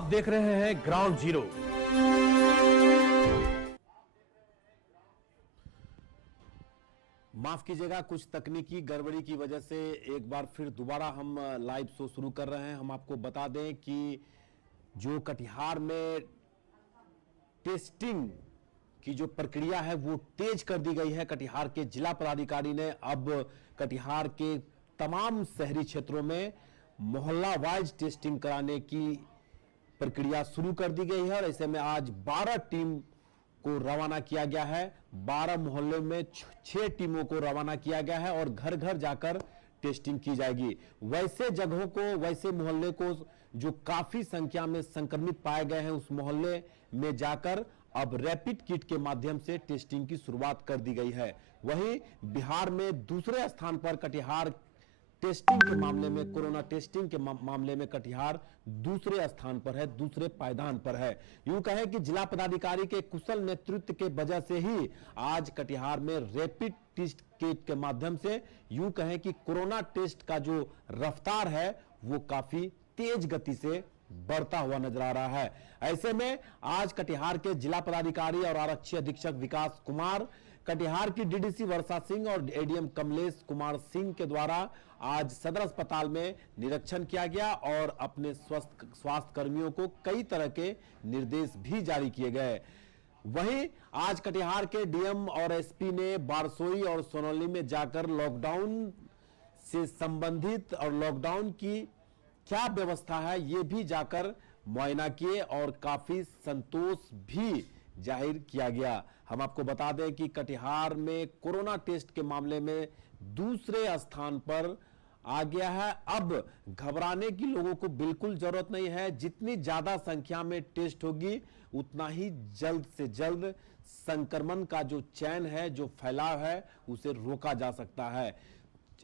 आप देख रहे हैं ग्राउंड जीरो। माफ कीजिएगा, कुछ तकनीकी गड़बड़ी की वजह से एक बार फिर दोबारा हम लाइव शो शुरू कर रहे हैं। हम आपको बता दें कि जो कटिहार में टेस्टिंग की जो प्रक्रिया है वो तेज कर दी गई है। कटिहार के जिला पदाधिकारी ने अब कटिहार के तमाम शहरी क्षेत्रों में मोहल्ला वाइज टेस्टिंग कराने की प्रक्रिया शुरू कर दी गई है और ऐसे में आज 12 टीम को रवाना किया गया है। 12 मोहल्ले में 6 टीमों को रवाना किया गया है और घर घर जाकर टेस्टिंग की जाएगी। वैसे जगहों को, वैसे मोहल्ले को जो काफी संख्या में संक्रमित पाए गए हैं, उस मोहल्ले में जाकर अब रैपिड किट के माध्यम से टेस्टिंग की शुरुआत कर दी गई है। वहीं बिहार में दूसरे स्थान पर कटिहार टेस्टिंग के मामले में, कोरोना टेस्टिंग के मामले में कटिहार दूसरे स्थान पर है, दूसरे पायदान पर है। यूं कहें कि जिला पदाधिकारी के कुशल नेतृत्व के वजह से ही आज कटिहार में रैपिड टेस्ट किट के माध्यम से यूं कहें कि कोरोना टेस्ट का जो रफ्तार है वो काफी तेज गति से बढ़ता हुआ नजर आ रहा है। ऐसे में आज कटिहार के जिला पदाधिकारी और आरक्षी अधीक्षक विकास कुमार, कटिहार की डीडीसी वर्षा सिंह और एडीएम कमलेश कुमार सिंह के द्वारा आज सदर अस्पताल में निरीक्षण किया गया और अपने स्वास्थ्य कर्मियों को कई तरह के निर्देश भी जारी किए गए। वहीं आज कटिहार के डीएम और एसपी ने बारसोई और सोनौली में जाकर लॉकडाउन से संबंधित और लॉकडाउन की क्या व्यवस्था है ये भी जाकर मुआयना किए और काफी संतोष भी जाहिर किया गया। हम आपको बता दें कि कटिहार में कोरोना टेस्ट के मामले में दूसरे स्थान पर आ गया है। अब घबराने की लोगों को बिल्कुल जरूरत नहीं है। जितनी ज्यादा संख्या में टेस्ट होगी उतना ही जल्द से जल्द संक्रमण का जो चैन है, जो फैलाव है, उसे रोका जा सकता है।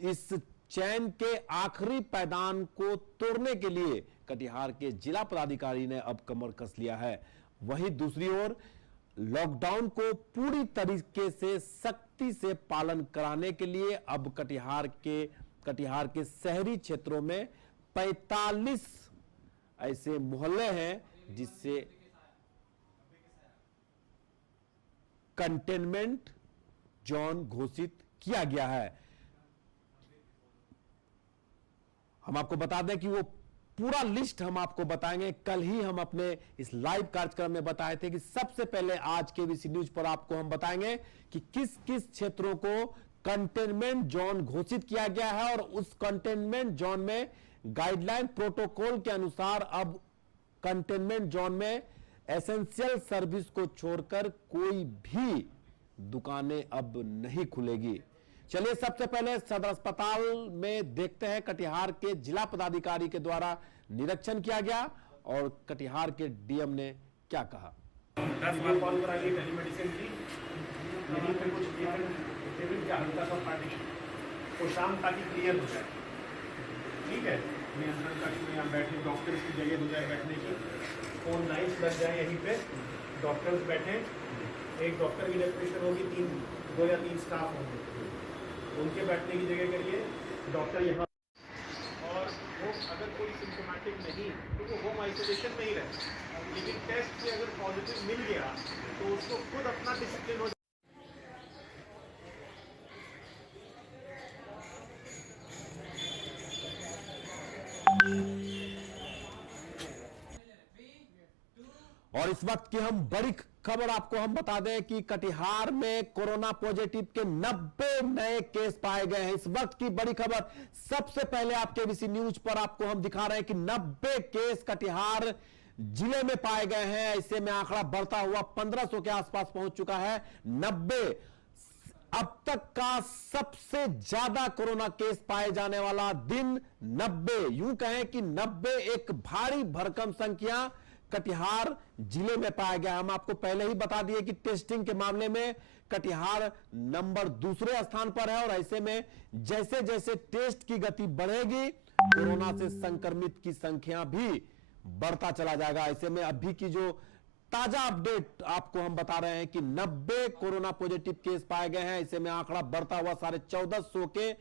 इस चैन के आखिरी पायदान को तोड़ने के लिए कटिहार के जिला पदाधिकारी ने अब कमर कस लिया है। वहीं दूसरी ओर लॉकडाउन को पूरी तरीके से सख्ती से पालन कराने के लिए अब कटिहार के शहरी क्षेत्रों में 45 ऐसे मोहल्ले हैं जिससे कंटेनमेंट जोन घोषित किया गया है। हम आपको बता दें कि वो पूरा लिस्ट हम आपको बताएंगे। कल ही हम अपने इस लाइव कार्यक्रम में बताए थे कि सबसे पहले आज केबीसी न्यूज पर आपको हम बताएंगे कि किस किस क्षेत्रों को कंटेनमेंट जोन घोषित किया गया है और उस कंटेनमेंट जोन में गाइडलाइन प्रोटोकॉल के अनुसार अब कंटेनमेंट जोन में एसेंशियल सर्विस को छोड़कर कोई भी दुकानें अब नहीं खुलेगी। चलिए सबसे पहले सदर अस्पताल में देखते हैं कटिहार के जिला पदाधिकारी के द्वारा निरीक्षण किया गया और कटिहार के डीएम ने क्या कहा। 10 बार कॉल करा ली टेलीमेडिसिन की, यहीं पे कुछ टेबल का हल्का सा पार्टीशन तो शाम ताकि क्लियर हो जाए, ठीक है, नियंत्रण कक्ष में यहाँ बैठे डॉक्टर्स की जगह हो जाए बैठने की, फोन लाइन्स लग जाए, यहीं पे डॉक्टर्स बैठे, एक डॉक्टर की डेपुटेशन होगी, 2 या 3 स्टाफ होंगे, उनके बैठने की जगह करिए, डॉक्टर यहाँ, और वो अगर कोई सिम्टोमेटिक नहीं तो वो होम आइसोलेशन में ही रहे, लेकिन टेस्ट से अगर पॉजिटिव मिल गया तो उसको खुद अपना डिसिप्लिन हो। और इस वक्त की हम बड़ी खबर आपको हम बता दें कि कटिहार में कोरोना पॉजिटिव के 90 नए केस पाए गए हैं। इस वक्त की बड़ी खबर सबसे पहले आपके केबीसी न्यूज पर आपको हम दिखा रहे हैं कि 90 केस कटिहार जिले में पाए गए हैं। ऐसे में आंकड़ा बढ़ता हुआ 1500 के आसपास पहुंच चुका है। 90 अब तक का सबसे ज्यादा कोरोना केस पाए जाने वाला दिन 90। यूं कहें कि 90 एक भारी भरकम संख्या कटिहार जिले में पाया गया। हम आपको पहले ही बता दिए कि टेस्टिंग के मामले में कटिहार नंबर दूसरे स्थान पर है और ऐसे में जैसे जैसे टेस्ट की गति बढ़ेगी कोरोना से संक्रमित की संख्या भी बढ़ता चला जाएगा। ऐसे में अभी की जो ताजा अपडेट आपको हम बता रहे हैं कि 90 कोरोना पॉजिटिव केस पाए गए हैं। ऐसे में आंकड़ा बढ़ता हुआ 1450 के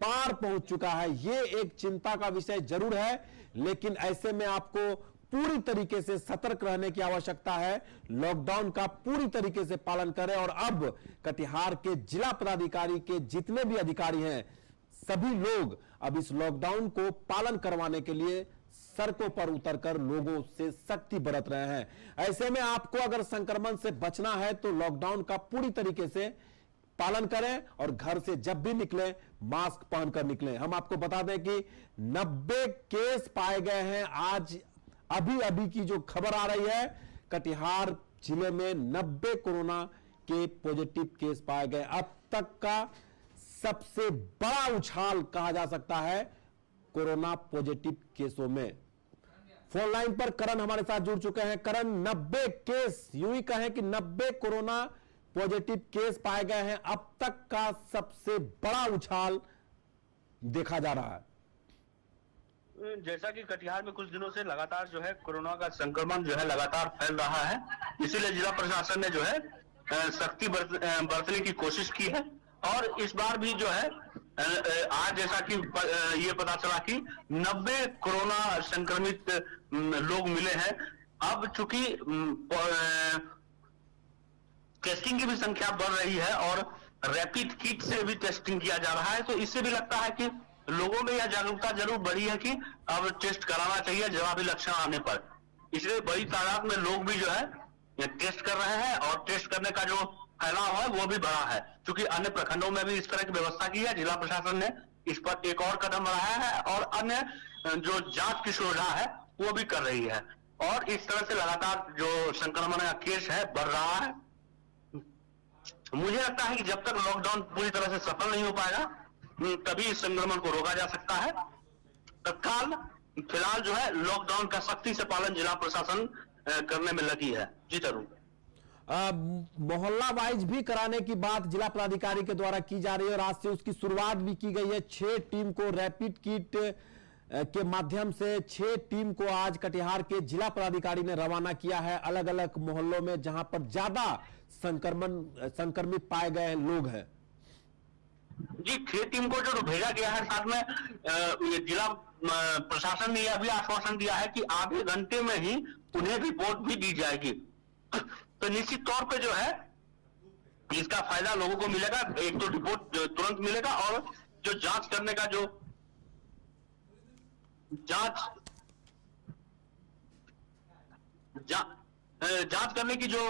पार पहुंच चुका है। ये एक चिंता का विषय जरूर है, लेकिन ऐसे में आपको पूरी तरीके से सतर्क रहने की आवश्यकता है। लॉकडाउन का पूरी तरीके से पालन करें। और अब कटिहार के जिला पदाधिकारी के जितने भी अधिकारी हैं, सभी लोग अब इस लॉकडाउन को पालन करवाने के लिए सड़कों पर उतरकर लोगों से सख्ती बरत रहे हैं। ऐसे में आपको अगर संक्रमण से बचना है तो लॉकडाउन का पूरी तरीके से पालन करें और घर से जब भी निकलें मास्क पहनकर निकलें। हम आपको बता दें कि 90 केस पाए गए हैं। आज अभी अभी की जो खबर आ रही है, कटिहार जिले में 90 कोरोना के पॉजिटिव केस पाए गए। अब तक का सबसे बड़ा उछाल कहा जा सकता है कोरोना पॉजिटिव केसों में। फोन लाइन पर करण हमारे साथ जुड़ चुके हैं। करण, 90 केस, यूं ही कहें कि 90 कोरोना पॉजिटिव केस पाए गए हैं। अब तक का सबसे बड़ा उछाल देखा जा रहा है। जैसा कि कटिहार में कुछ दिनों से लगातार जो है कोरोना का संक्रमण जो है लगातार फैल रहा है, इसीलिए जिला प्रशासन ने जो है सख्ती बरतने की कोशिश की है। और इस बार भी जो है आज जैसा कि ये पता चला कि 90 कोरोना संक्रमित लोग मिले हैं। अब चूंकि टेस्टिंग की भी संख्या बढ़ रही है और रैपिड किट से भी टेस्टिंग किया जा रहा है, तो इससे भी लगता है कि लोगों में यह जागरूकता जरूर बढ़ी है कि अब टेस्ट कराना चाहिए जवाबी लक्षण आने पर। इसलिए बड़ी तादाद में लोग भी जो है टेस्ट कर रहे हैं और टेस्ट करने का जो फैलाव है वो भी बढ़ा है। क्योंकि अन्य प्रखंडों में भी इस तरह की व्यवस्था की है, जिला प्रशासन ने इस पर एक और कदम बढ़ाया है और अन्य जो जांच की सुविधा है वो भी कर रही है। और इस तरह से लगातार जो संक्रमण का केस है बढ़ रहा है। मुझे लगता है कि जब तक लॉकडाउन पूरी तरह से सफल नहीं हो पाएगा तभी इस संक्रमण को रोका जा सकता है। तत्काल फिलहाल जो है लॉकडाउन का सख्ती से पालन जिला प्रशासन करने में लगी है। जी तरुण, मोहल्ला वाइज भी कराने की बात जिला पदाधिकारी के द्वारा की जा रही है और आज से उसकी शुरुआत भी की गई है। 6 टीम को रैपिड किट के माध्यम से 6 टीम को आज कटिहार के जिला पदाधिकारी ने रवाना किया है अलग अलग मोहल्लों में जहां पर ज्यादा संक्रमित पाए गए लोग हैं। जी, 6 टीम को जो भेजा गया है, साथ में जिला प्रशासन ने यह भी आश्वासन दिया है कि आधे घंटे में ही उन्हें रिपोर्ट भी दी जाएगी। तो निश्चित तौर पे जो है इसका फायदा लोगों को मिलेगा। एक तो रिपोर्ट तुरंत मिलेगा और जो जांच करने का जो जांच करने की जो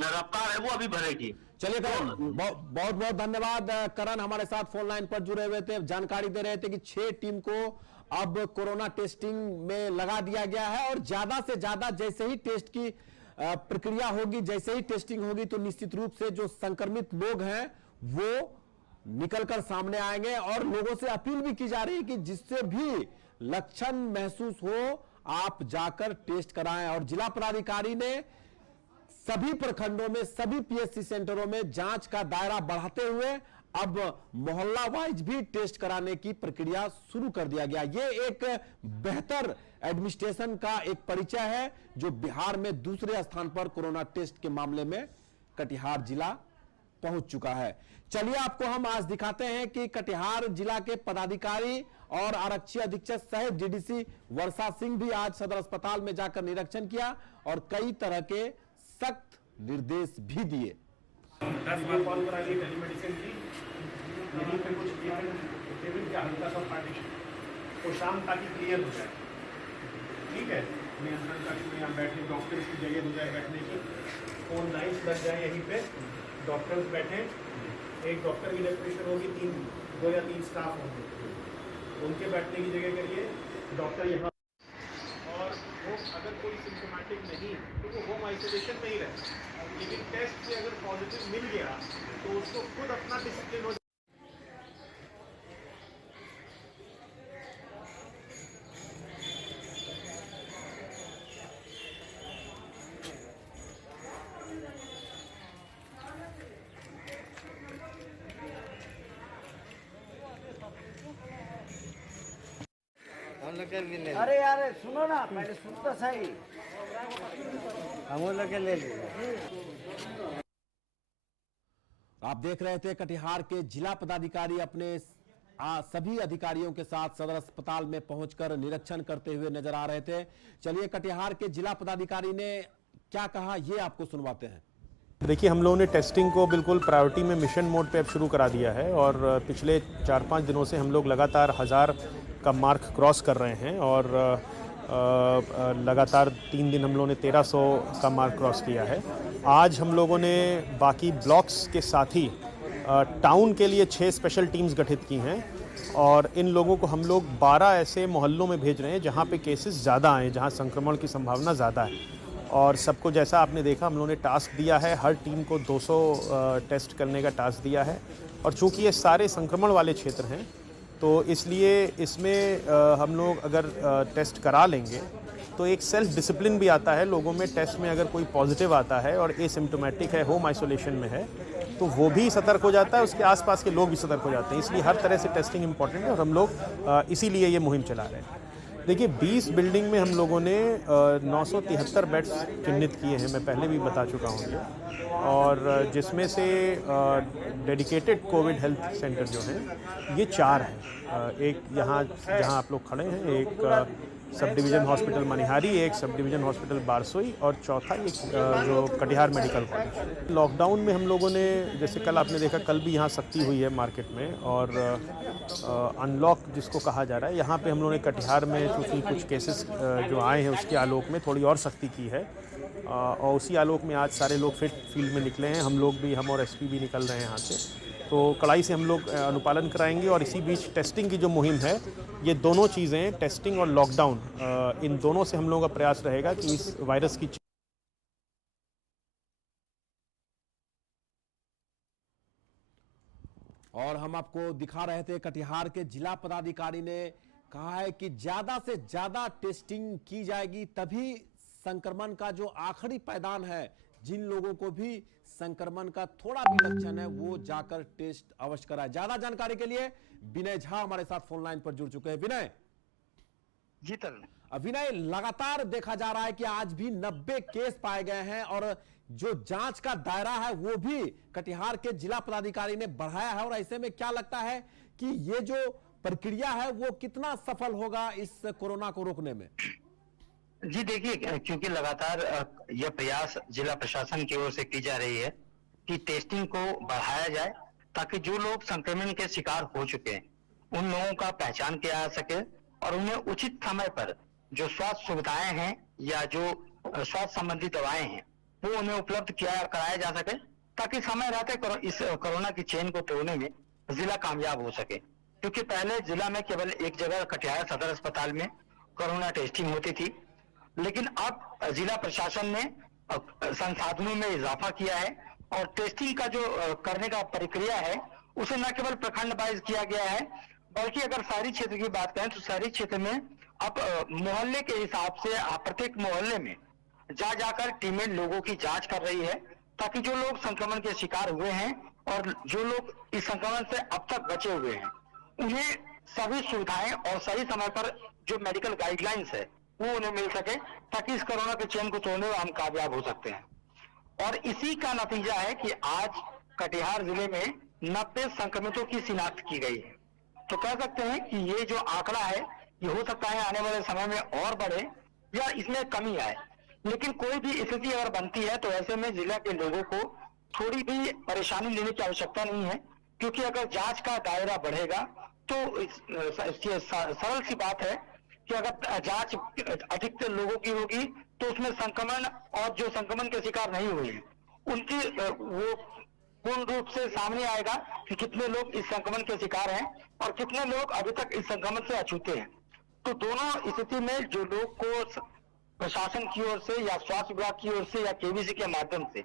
रफ्तार है वो अभी बढ़ेगी। चलिए करण, बहुत बहुत धन्यवाद। करण हमारे साथ फोन लाइन पर जुड़े हुए थे, जानकारी दे रहे थे कि 6 टीम को अब कोरोना टेस्टिंग में लगा दिया गया है और ज्यादा से ज्यादा जैसे ही टेस्ट की प्रक्रिया होगी, जैसे ही टेस्टिंग होगी तो निश्चित रूप से जो संक्रमित लोग हैं वो निकलकर सामने आएंगे। और लोगों से अपील भी की जा रही है कि जिससे भी लक्षण महसूस हो आप जाकर टेस्ट कराएं। और जिला पदाधिकारी ने सभी प्रखंडों में, सभी पीएचसी सेंटरों में जांच का दायरा बढ़ाते हुए अब मोहल्ला वाइज भी टेस्ट कराने की प्रक्रिया शुरू कर दिया गया। यह एक बेहतर एडमिनिस्ट्रेशन का एक परिचय है जो बिहार में दूसरे स्थान पर कोरोना टेस्ट के मामले में कटिहार जिला पहुंच चुका है। चलिए आपको हम आज दिखाते हैं कि कटिहार जिला के पदाधिकारी और आरक्षी अधीक्षक सहित डीडीसी वर्षा सिंह भी आज सदर अस्पताल में जाकर निरीक्षण किया और कई तरह के सख्त निर्देश भी दिए। 10 बार कॉल कराइए टेलीमेडिसिन की, यहीं पे कुछ टेबल का हल्का सा पार्टीशन तो शाम ताकि क्लियर हो जाए। ठीक है, नियंत्रण कक्ष में यहाँ बैठे डॉक्टर्स की जगह हो जाए बैठने की, फोन लाइन्स लग जाए, यहीं पे डॉक्टर्स बैठे, एक डॉक्टर की डेप्यूटेशन होगी, 2 या 3 स्टाफ होंगे, उनके बैठने की जगह करिए। डॉक्टर यहाँ, और वो अगर कोई सिम्टोमेटिक नहीं तो वो होम आइसोलेशन में ही रहे, लेकिन टेस्ट से अगर पॉजिटिव मिल गया तो उसको खुद अपना डिसिप्लिन हो। अरे यार सुनो ना, पहले सुन तो सही, हम लोग ले लीजिए। आप देख रहे थे कटिहार के जिला पदाधिकारी अपने सभी अधिकारियों के साथ सदर अस्पताल में पहुंचकर निरीक्षण करते हुए नजर आ रहे थे। चलिए कटिहार के जिला पदाधिकारी ने क्या कहा ये आपको सुनवाते हैं। देखिए, हम लोगों ने टेस्टिंग को बिल्कुल प्रायोरिटी में मिशन मोड पे अब शुरू करा दिया है और पिछले 4-5 दिनों से हम लोग लगातार 1000 का मार्क क्रॉस कर रहे हैं और लगातार 3 दिन हम लोगों ने 1300 का मार्क क्रॉस किया है। आज हम लोगों ने बाकी ब्लॉक्स के साथ ही टाउन के लिए 6 स्पेशल टीम्स गठित की हैं और इन लोगों को हम लोग 12 ऐसे मोहल्लों में भेज रहे हैं जहाँ पे केसेस ज़्यादा आए, जहाँ संक्रमण की संभावना ज़्यादा है। और सबको जैसा आपने देखा, हम लोगों ने टास्क दिया है, हर टीम को 200 टेस्ट करने का टास्क दिया है और चूंकि ये सारे संक्रमण वाले क्षेत्र हैं तो इसलिए इसमें हम लोग अगर टेस्ट करा लेंगे तो एक सेल्फ डिसिप्लिन भी आता है लोगों में। टेस्ट में अगर कोई पॉजिटिव आता है और एसिम्प्टोमेटिक है, होम आइसोलेशन में है, तो वो भी सतर्क हो जाता है, उसके आसपास के लोग भी सतर्क हो जाते हैं। इसलिए हर तरह से टेस्टिंग इंपॉर्टेंट है और हम लोग इसीलिए ये मुहिम चला रहे हैं। देखिए, 20 बिल्डिंग में हम लोगों ने 973 बेड्स चिन्हित किए हैं, मैं पहले भी बता चुका हूँ ये, और जिसमें से डेडिकेटेड कोविड हेल्थ सेंटर जो हैं ये 4 हैं। एक यहाँ जहाँ आप लोग खड़े हैं, एक सब डिवीज़न हॉस्पिटल मनिहारी, एक सब डिवीज़न हॉस्पिटल बारसोई और चौथा एक जो कटिहार मेडिकल कॉलेज। लॉकडाउन में हम लोगों ने, जैसे कल आपने देखा, कल भी यहाँ सख्ती हुई है मार्केट में और अनलॉक जिसको कहा जा रहा है, यहाँ पे हम लोगों ने कटिहार में चूँकि कुछ केसेस जो आए हैं उसके आलोक में थोड़ी और सख्ती की है और उसी आलोक में आज सारे लोग फिट फील्ड में निकले हैं। हम लोग भी, हम और एसपी भी निकल रहे हैं यहाँ से, तो कड़ाई से हम लोग अनुपालन कराएंगे। और इसी बीच टेस्टिंग की जो मुहिम है, ये दोनों चीज़ें, टेस्टिंग और लॉकडाउन, इन दोनों से हम लोगों का प्रयास रहेगा कि इस वायरस की और हम आपको दिखा रहे थे कटिहार के जिला पदाधिकारी ने कहा है कि ज्यादा से ज्यादा टेस्टिंग की जाएगी, तभी संक्रमण का जो आखिरी पैदान है, जिन लोगों को भी संक्रमण का थोड़ा भी लक्षण है वो जाकर टेस्ट अवश्य कराए। ज्यादा जानकारी के लिए विनय झा हमारे साथ फोन लाइन पर जुड़ चुके हैं। विनय जी तर विनय, लगातार देखा जा रहा है कि आज भी 90 केस पाए गए हैं और जो जांच का दायरा है वो भी कटिहार के जिला पदाधिकारी ने बढ़ाया है, और ऐसे में क्या लगता है कि ये जो प्रक्रिया है वो कितना सफल होगा इस कोरोना को रोकने में? जी देखिए, क्योंकि लगातार यह प्रयास जिला प्रशासन की ओर से की जा रही है कि टेस्टिंग को बढ़ाया जाए ताकि जो लोग संक्रमण के शिकार हो चुके हैं उन लोगों का पहचान किया जा सके और उन्हें उचित समय पर जो स्वास्थ्य सुविधाएं हैं या जो स्वास्थ्य संबंधी दवाएं हैं वो उन्हें उपलब्ध कराया जा सके ताकि समय रहते इस कोरोना की चेन को तोड़ने में जिला कामयाब हो सके। क्योंकि पहले जिला में केवल एक जगह कटिहार सदर अस्पताल में कोरोना टेस्टिंग होती थी, लेकिन अब जिला प्रशासन ने संसाधनों में इजाफा किया है और टेस्टिंग का जो करने का प्रक्रिया है उसे न केवल प्रखंड वाइज किया गया है, बल्कि अगर शहरी क्षेत्र की बात करें तो शहरी क्षेत्र में अब मोहल्ले के हिसाब से प्रत्येक मोहल्ले में जाकर टीमें लोगों की जांच कर रही है ताकि जो लोग संक्रमण के शिकार हुए हैं और जो लोग इस संक्रमण से अब तक बचे हुए हैं उन्हें सभी सुविधाएं और सही समय पर जो मेडिकल गाइडलाइंस है वो उन्हें मिल सके ताकि इस कोरोना के चेन को तोड़ने में हम कामयाब हो सकते हैं। और इसी का नतीजा है कि आज कटिहार जिले में 90 संक्रमितों की शिनाख्त की गई है। तो कह सकते हैं कि ये जो आंकड़ा है ये हो सकता है आने वाले समय में और बढ़े या इसमें कमी आए, लेकिन कोई भी स्थिति अगर बनती है तो ऐसे में जिला के लोगों को थोड़ी भी परेशानी लेने की आवश्यकता नहीं है, क्योंकि अगर जांच का दायरा बढ़ेगा तो सरल सी बात है कि अगर जांच अधिकतर लोगों की होगी तो उसमें संक्रमण और जो संक्रमण के शिकार नहीं हुए हैं उनकी वो पूर्ण रूप से सामने आएगा कि कितने लोग इस संक्रमण के शिकार हैं और कितने लोग अभी तक इस संक्रमण से अछूते हैं। तो दोनों स्थिति में जो लोग को प्रशासन की ओर से या स्वास्थ्य विभाग की ओर से या केवीसी के माध्यम से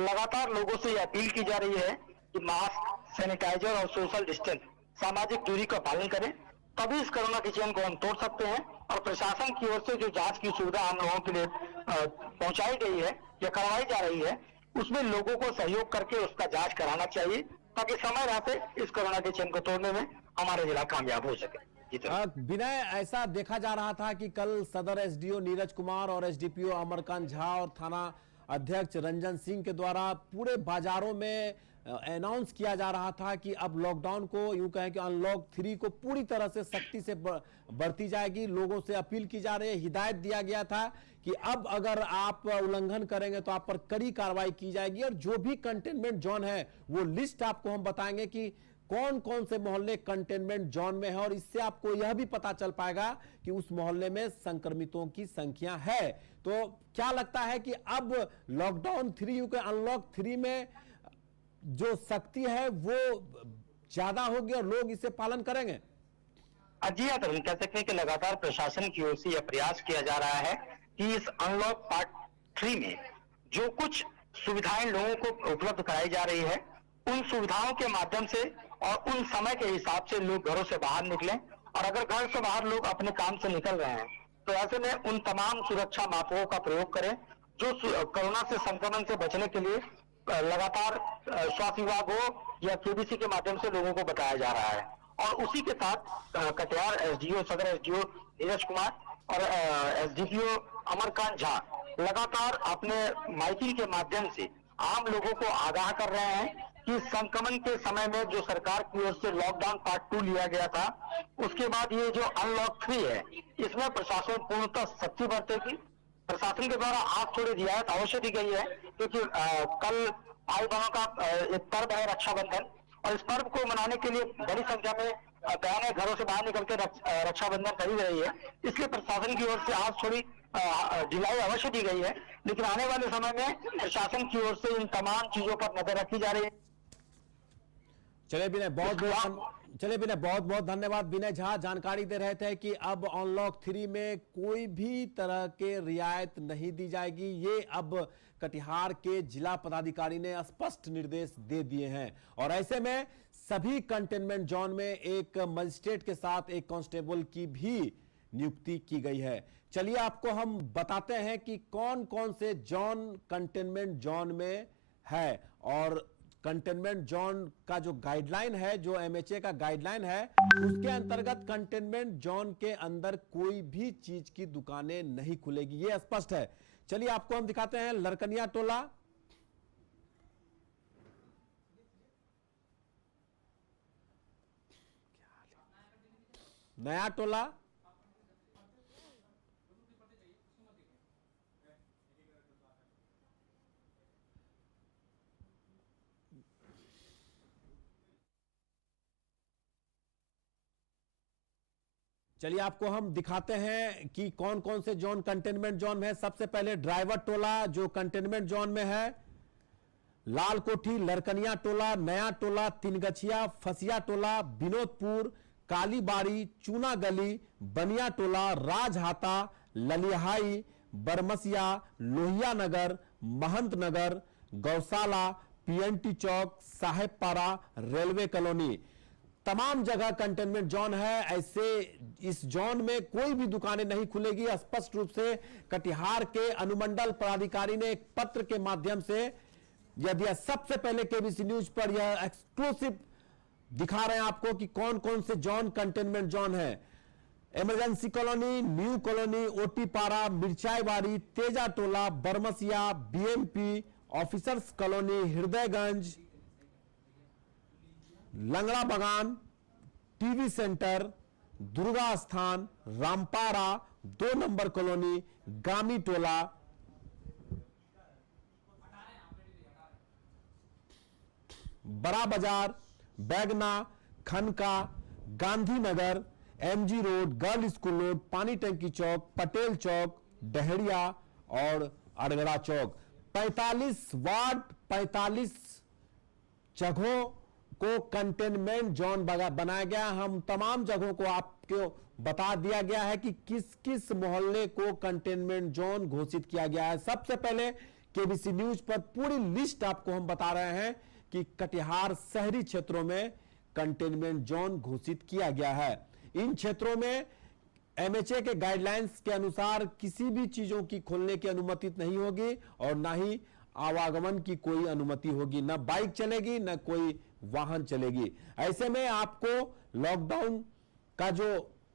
लगातार लोगों से यह अपील की जा रही है कि मास्क, सैनिटाइजर और सोशल डिस्टेंस, सामाजिक दूरी का पालन करें, तभी इस कोरोना की चेन को हम तोड़ सकते हैं। और प्रशासन की ओर से जो जांच की सुविधा हम लोगों के लिए पहुंचाई गई है या करवाई जा रही है उसमें लोगों को सहयोग करके उसका जांच कराना चाहिए ताकि समय रहते इस कोरोना की चेन को तोड़ने में हमारा जिला कामयाब हो सके। विनय, ऐसा देखा जा रहा था कि कल सदर एसडीओ नीरज कुमार और एसडीपीओ अमरकांत झा और थाना अध्यक्ष रंजन सिंह के द्वारा पूरे बाजारों में अनाउंस किया जा रहा था कि अब लॉकडाउन को यूं कहें कि अनलॉक 3 को पूरी तरह से सख्ती से बढ़ती जाएगी। लोगों से अपील की जा रही है, हिदायत दिया गया था कि अब अगर आप उल्लंघन करेंगे तो आप पर कड़ी कार्रवाई की जाएगी और जो भी कंटेनमेंट जोन है वो लिस्ट आपको हम बताएंगे कि कौन कौन से मोहल्ले कंटेनमेंट जोन में है और इससे आपको यह भी पता चल पाएगा कि उस मोहल्ले में संक्रमितों की संख्या है। तो क्या लगता है कि अब लॉकडाउन 3 के अनलॉक 3 में जो सख्ती है वो ज्यादा होगी और लोग इसे पालन करेंगे? जी हाँ, तो हम कह सकते हैं कि लगातार प्रशासन की ओर से यह प्रयास किया जा रहा है कि इस अनलॉक पार्ट 3 में जो कुछ सुविधाएं लोगों को उपलब्ध कराई जा रही है उन सुविधाओं के माध्यम से और उन समय के हिसाब से लोग घरों से बाहर निकलें, और अगर घर से बाहर लोग अपने काम से निकल रहे हैं तो ऐसे में उन तमाम सुरक्षा मापों का प्रयोग करें जो कोरोना से संक्रमण से बचने के लिए लगातार स्वास्थ्य विभाग हो या केबीसी के माध्यम से लोगों को बताया जा रहा है। और उसी के साथ कटिहार एसडीओ, सदर एसडीओ नीरज कुमार और एसडीपीओ अमरकांत झा लगातार अपने माइकिंग के माध्यम से आम लोगों को आगाह कर रहे हैं कि संक्रमण के समय में जो सरकार की ओर से लॉकडाउन पार्ट 2 लिया गया था उसके बाद ये जो अनलॉक 3 है इसमें प्रशासन पूर्णतः सख्ती बरतेगी। प्रशासन के द्वारा आज थोड़ी रियायत अवश्य दी गई है क्योंकि कल भाई बहनों का एक पर्व है रक्षाबंधन, और इस पर्व को मनाने के लिए बड़ी संख्या में बहनें घरों से बाहर निकल के रक्षाबंधन खरीद रही है, इसलिए प्रशासन की ओर से आज थोड़ी ढिलाई अवश्य दी गई है। लेकिन आने वाले समय में प्रशासन की ओर से इन तमाम चीजों पर नजर रखी जा रही है। चलिए विनय, बहुत बहुत धन्यवाद। विनय झा जानकारी दे रहे थे कि अब अनलॉक 3 में कोई भी तरह के रियायत नहीं दी जाएगी। ये अब कटिहार के जिला पदाधिकारी ने स्पष्ट निर्देश दे दिए हैं और ऐसे में सभी कंटेनमेंट जोन में एक मजिस्ट्रेट के साथ एक कांस्टेबल की भी नियुक्ति की गई है। चलिए आपको हम बताते हैं कि कौन कौन से जोन कंटेनमेंट जोन में है और कंटेनमेंट जोन का जो गाइडलाइन है, जो एमएचए का गाइडलाइन है, उसके अंतर्गत कंटेनमेंट जोन के अंदर कोई भी चीज की दुकानें नहीं खुलेगी, ये स्पष्ट है। चलिए आपको हम दिखाते हैं लड़कनिया टोला। नया टोला, चलिए आपको हम दिखाते हैं कि कौन कौन से जोन कंटेनमेंट जोन में है। सबसे पहले ड्राइवर टोला जो कंटेनमेंट जोन में है, लाल कोठी, लड़कनिया टोला, नया टोला, तिनगछिया, फसिया टोला, विनोदपुर, कालीबाड़ी, चूना गली, बनिया टोला, राजहाता, ललिहाई, बरमसिया, लोहिया नगर, महंत नगर, गौशाला, पीएनटी चौक, साहेबपारा, रेलवे कॉलोनी, तमाम जगह कंटेनमेंट जोन है। ऐसे इस जोन में कोई भी दुकानें नहीं खुलेगी। स्पष्ट रूप से कटिहार के अनुमंडल पदाधिकारी ने एक पत्र के माध्यम से यह दिया। सबसे पहले केबीसी न्यूज पर यह एक्सक्लूसिव दिखा रहे हैं आपको कि कौन कौन से जोन कंटेनमेंट जोन है। Emergency colony, new colony, OT पारा, मिर्चाईबाड़ी, तेजा टोला, बरमसिया, बीएमपी, ऑफिसर्स कॉलोनी, हृदयगंज, लंगड़ा बगान, टीवी सेंटर, दुर्गा स्थान, रामपारा, 2 नंबर कॉलोनी, गामी Tola, Bada Bazaar, Baigna, Khanka, Gandhinagar, MG road, girl school road, Pani Tanki चौक, पटेल चौक, डहरिया और अड़गड़ा चौक। 45 वार्ड, 45 जगहों को कंटेनमेंट जोन बनाया गया। हम तमाम जगहों को आपको बता दिया गया है कि किस किस मोहल्ले को कंटेनमेंट जोन घोषित किया गया है। सबसे पहले केबीसी न्यूज पर पूरी लिस्ट आपको हम बता रहे हैं कि कटिहार शहरी क्षेत्रों में कंटेनमेंट जोन घोषित किया गया है। इन क्षेत्रों में एमएचए के गाइडलाइंस के अनुसार किसी भी चीजों की खोलने की अनुमति नहीं होगी और ना ही आवागमन की कोई अनुमति होगी, न बाइक चलेगी न कोई वाहन चलेगी। ऐसे में आपको लॉकडाउन का जो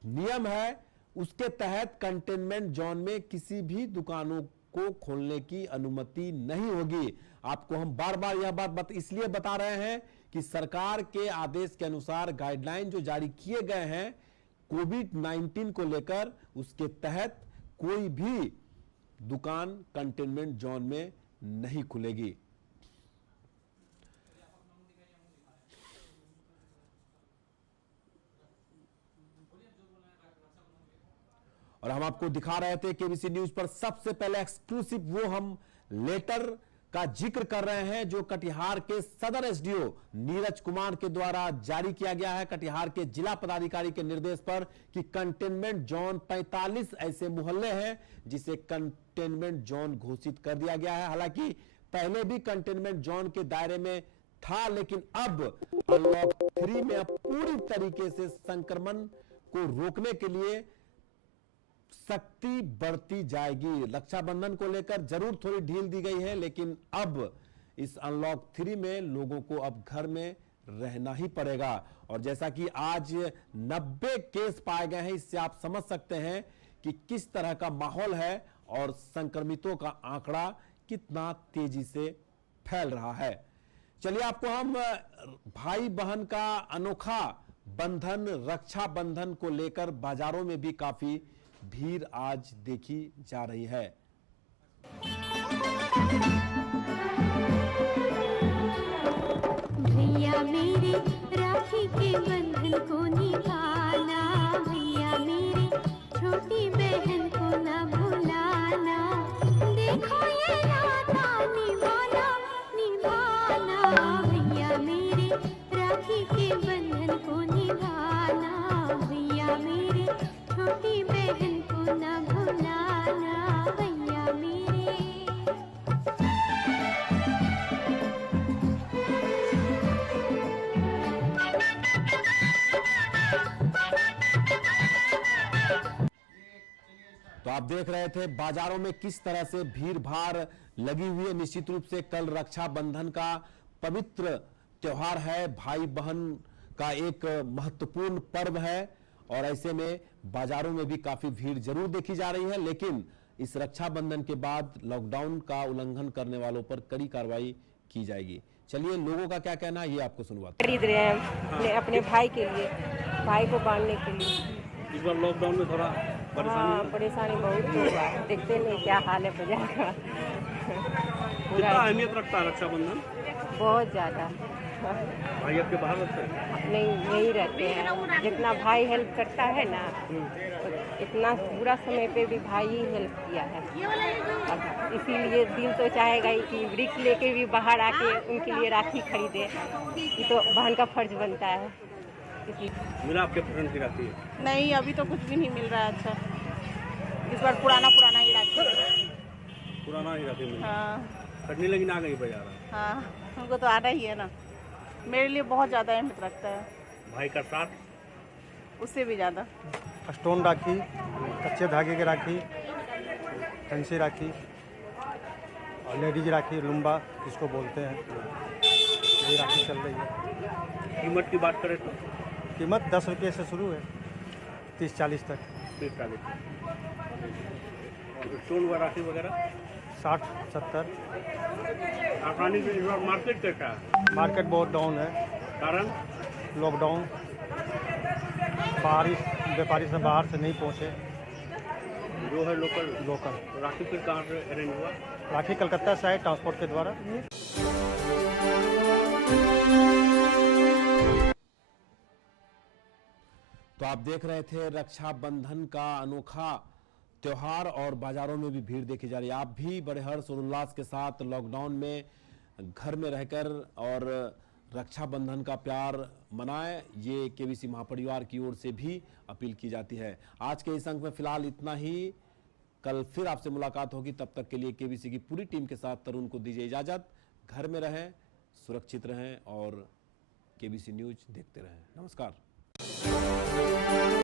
नियम है उसके तहत कंटेनमेंट जोन में किसी भी दुकानों को खोलने की अनुमति नहीं होगी। आपको हम बार बार यह बात इसलिए बता रहे हैं कि सरकार के आदेश के अनुसार गाइडलाइन जो जारी किए गए हैं कोविड-19 को लेकर, उसके तहत कोई भी दुकान कंटेनमेंट जोन में नहीं खुलेगी। और हम आपको दिखा रहे थे केबीसी न्यूज पर सबसे पहले एक्सक्लूसिव वो हम लेटर का जिक्र कर रहे हैं जो कटिहार के सदर एसडीओ नीरज कुमार के द्वारा जारी किया गया है कटिहार के जिला पदाधिकारी के निर्देश पर कि कंटेनमेंट जोन 45 ऐसे मोहल्ले हैं जिसे कंटेनमेंट जोन घोषित कर दिया गया है। हालांकि पहले भी कंटेनमेंट जोन के दायरे में था, लेकिन अब अनलॉक 3 में अब पूरी तरीके से संक्रमण को रोकने के लिए सख्ती बढ़ती जाएगी। रक्षाबंधन को लेकर जरूर थोड़ी ढील दी गई है, लेकिन अब इस अनलॉक 3 में लोगों को अब घर में रहना ही पड़ेगा। और जैसा कि आज 90 केस पाए गए हैं, इससे आप समझ सकते हैं कि किस तरह का माहौल है और संक्रमितों का आंकड़ा कितना तेजी से फैल रहा है। चलिए आपको हम भाई बहन का अनोखा बंधन, रक्षा बंधन को लेकर बाजारों में भी काफी भीड़ आज देखी जा रही है। भैया मेरे राखी के बंधन को निभाना, भैया मेरे छोटी बहन को न भुलाना, देखो ये नाता निभाना निभाना, भैया मेरे राखी के बंधन को निभाना, भैया मेरे छोटी बहन को न भुलाना, भैया मेरे। तो आप देख रहे थे बाजारों में किस तरह से भीड़ भाड़ लगी हुई है। निश्चित रूप से कल रक्षाबंधन का पवित्र त्योहार है, भाई बहन का एक महत्वपूर्ण पर्व है और ऐसे में बाजारों में भी काफी भीड़ जरूर देखी जा रही है। लेकिन इस रक्षाबंधन के बाद लॉकडाउन का उल्लंघन करने वालों पर कड़ी कार्रवाई की जाएगी। चलिए लोगों का क्या कहना है ये आपको सुनवाते हैं। खरीद रहे हैं अपने भाई के लिए, भाई को बांधने के लिए। इस बार लॉकडाउन में थोड़ा परेशानी बहुत हुआ है, देखते नहीं क्या हाल है बाजार का। कितना अहमियत रखता है रक्षाबंधन? बहुत ज़्यादा। भाई आपके बाहर रहते हैं? नहीं, यही रहते हैं। जितना भाई हेल्प करता है ना, इतना बुरा समय पे भी भाई ही हेल्प किया है। अब इसीलिए दिल तो चाहेगा ही कि रिक्स लेके भी बाहर आके उनके लिए राखी खरीदे, ये तो बहन का फर्ज बनता है। मिला आपके फ्रेंड की राखी? नहीं, अभी तो कुछ भी नहीं मिल रहा है। अच्छा, इस बार पुराना ही राखी। पुराना ही राखी मिला? हाँ। कटनी लेकिन आ गई बाजार। हाँ, हमको तो आना ही है ना। मेरे लिए बहुत ज़्यादा अहमियत रखता है। भाई का साथ? उससे भी ज़्यादा। स्टोन राखी, कच्चे धागे की राखी, फैंसी राखी और लेडीज राखी, लुम्बा जिसको बोलते हैं, ये राखी चल रही है। कीमत की बात करें तो कीमत 10 रुपये से शुरू है, 30-40 तक। 30-40। और स्टोन व राखी वगैरह 60-70। आसानी से इस बार मार्केट कैसा है? मार्केट बहुत डाउन है, कारण लॉकडाउन, बारिश, व्यापारी से बाहर से नहीं पहुँचे। जो है लोकल। राखी फिर कहाँ से अरेंज हुआ? राखी कलकत्ता से आए ट्रांसपोर्ट के द्वारा। तो आप देख रहे थे रक्षाबंधन का अनोखा त्योहार और बाजारों में भी भीड़ देखी जा रही है। आप भी बड़े हर्ष और उल्लास के साथ लॉकडाउन में घर में रहकर और रक्षाबंधन का प्यार मनाएं, ये केबीसी महापरिवार की ओर से भी अपील की जाती है। आज के इस अंक में फिलहाल इतना ही। कल फिर आपसे मुलाकात होगी, तब तक के लिए केबीसी की पूरी टीम के साथ तरुण को दीजिए इजाजत। घर में रहें, सुरक्षित रहें और केबीसी न्यूज देखते रहें। नमस्कार।